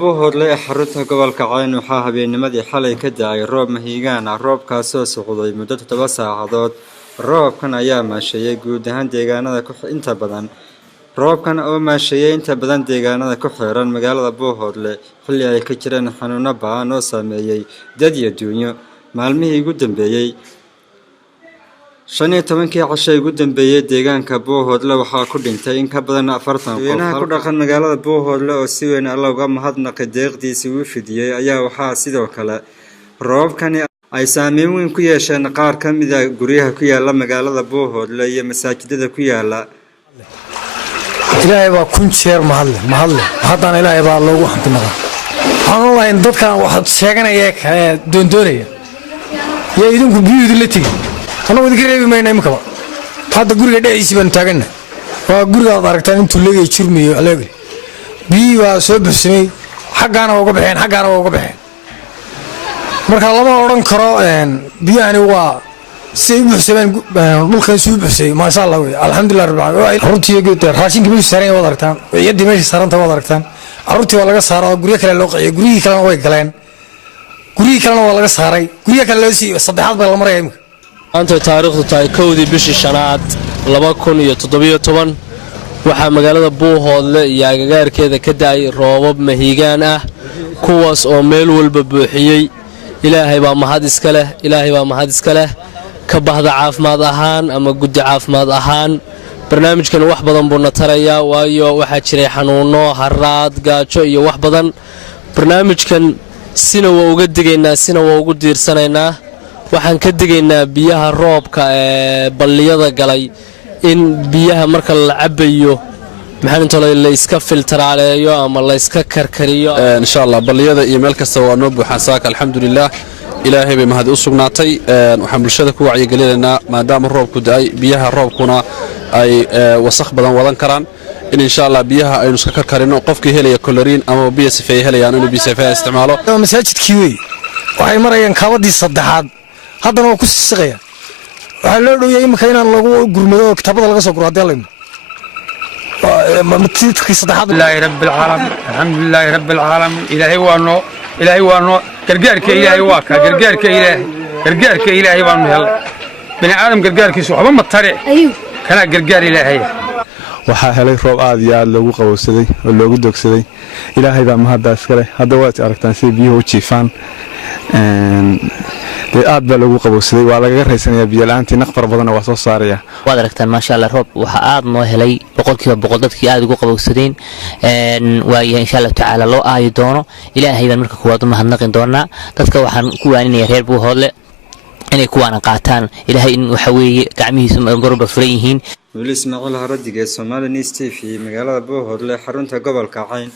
Buuhoodle xarunta gobolka Cayn waxaa habeennimadii xalay ka da'ay roob mahiigaan ah roobkaasoo socday muddo 7 saacadood roobkan ayaa maasheeyay guud ahaan deegaanada inta badan deegaanada ku xeeran magaalada Buuhoodle xilli ay ka jireen xanuuno ba'an oo saameeyay dad iyo duunyo maalmihii ugu dambeeyay 15 cashay ugu dambeeyay deegaanka Buuhoodle waxaa ku dhintay in ka badan 40 qof ku dhaqan magaalada Buuhoodle oo si weyn uga mahadnaqay deeqdiisii uu fidiyay ayaa waxaa sidoo kale roobkani ay saameyn weyn ku yeesheen qaar ka mid ah guryaha ku yaala magaalada Buuhoodle iyo masaajidada ku yaala ilaahay baa kun jeer mahadle haddana ilaahay baa loogu xamdinaqa waxaan oolahay dadkan waxaad sheeganaya doondoonaya yaa idinku biyuudi la tegi annagu idinka reebi mayna imikaba hadda guriga dhexdiisii baan taagana waa guriga aad aragtaan intuu leegay jirmiyo aleeg biyii waa soo buxsamay xaggaana uga baxeen marka lama odhan karo biyahani waa si buxsameen dhulkan soo buxsay ma sha Allah alxamdulillah rabbil aalamiin runtii geed raashinka meesha saaran wada aragtaan yadii meesha saaranta wada aragtaan aruntii waa laga saaray guriga kale loo qeeyay gurigii kale way galeen gurigii kale waa laga saaray guriga kale loo sii saddexaad baa la maray أنت تاريخ تاي كودي بشي شناد لباكون يتضبيطون waxaa magaalada Buuhoodle iyo agagaarkeeda ka daay roobab mahiigaan ah kuwaas oo meel walba buuxiyay ilaahay baa mahad iska leh ka bahda caafimaad ahaan ama guddi caafimaad ahaan barnaamijkan wax badan buu na tarayaa waayo waxaa jiray xanuuno haraad gaajo iyo wax badan barnaamijkan sina waa uga digaynaa sina waa ugu diirsanaynaa waxaan ka digaynaa biyaha roobka ee balliyada galay in biyaha marka la cabayo maxaan inta la iska filteraaleeyo ama la iska karkariyo insha Allah balliyada iyo meel kasta waa noo buuxaan saaka alxamdulillah ilaahay bay mahad u sugnaatay waxaan bulshada ku wacyi gelinaynaa maadaama roobku da'ay biyaha roobkuna ay wasakh badan wadan karaan in insha Allah biyaha aynu iska karkarino qofkii helaya chlorine ama biyo sifeey helayaan inuu biyo sifeey isticmaalo masaajidkii way waxay marayaan kaabadii saddexaad haddana waa ku siisaqaya waxaa loo dhowyay imika inaan lagu gurmado kitaabada laga soo guro haddii alla matidkii saddexaad alxamdulilaahi rabbil caalamiin ilaahay waano gargaarka ilaahay waa ka gargaarka ilaahay baanu helay bini aadam gargaarkiisu waxba ma tare kana gargaar ilaahay waxaa helay roob aad iyo aad loogu qabowsaday oo loogu dogsaday ilaahay baa mahaddaas kale hadda waad aragtaan si biyuhu u jiifaan aad baa lagu qabowsaday waa laga raysanaya biyo la'aantii naqfar badan waa soo saaraya waad aragtaan ma sha Allah roob waxa aad noo helay boqolkiiba dadkii aad ugu qabowsadeen waayo insha Allah taala loo aayi doono ilaahay baan marka kuwaad u mahadnaqin doonaa dadka waxaan ku waaninayaa reer Buuhoodle inay kuwaana qaataan ilaahay in waxa weeye gacmihiisu marba furan yihiin Ismaaciil Haradige Somali News TV magaalada Buuhoodle xarunta gobolka Cayn